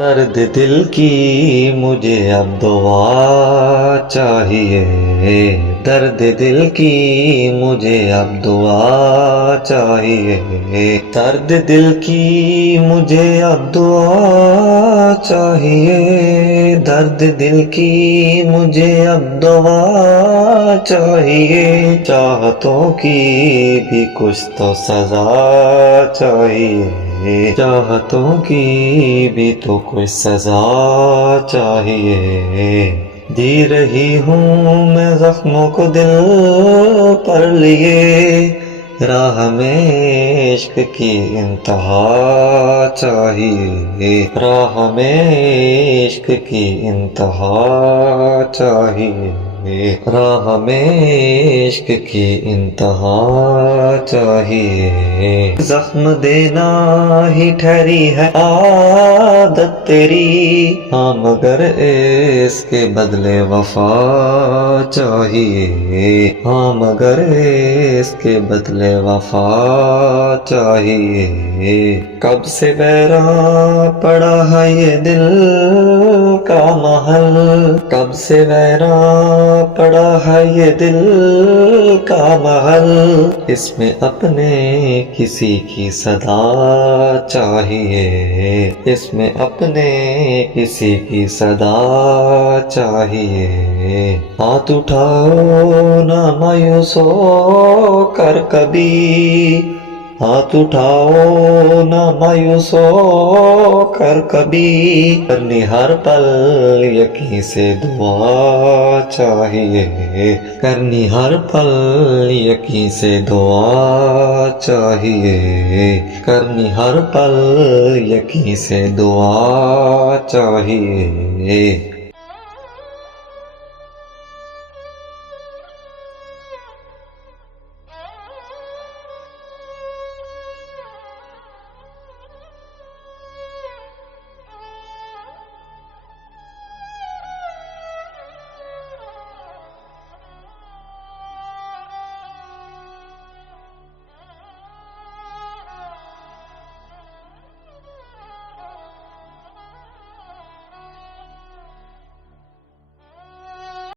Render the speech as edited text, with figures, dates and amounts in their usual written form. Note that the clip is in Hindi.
दर्द दिल की मुझे अब दुआ चाहिए। दर्द दिल की मुझे अब दुआ चाहिए। दर्द दिल की मुझे अब दुआ चाहिए। दर्द दिल की मुझे अब दुआ चाहिए। चाहतों की भी कुछ तो सजा चाहिए। चाहतों की भी तो कुछ सजा चाहिए। दी रही हूँ मैं जख्मों को दिल पर लिए। राह में इश्क की इंतहा चाहिए। राह में इश्क की इंतहा चाहिए। राह में इश्क की इंतहा चाहिए। जख्म देना ही ठहरी है आदत तेरी। हाँ मगर इसके बदले वफा चाहिए। हाँ मगर इसके बदले वफा चाहिए। कब से बैरा पड़ा है ये दिल का महल। कब से बैरा पड़ा है ये दिल का महल। इसमें अपने किसी की सदा चाहिए। इसमें अपने किसी की सदा चाहिए। हाथ उठाओ ना मायूस हो कर कभी। हाथ उठाओ ना मायूस हो कर कभी। करनी हर पल यकीन से दुआ चाहिए। करनी हर पल यकीन से दुआ चाहिए। करनी हर पल यकीन से दुआ चाहिए।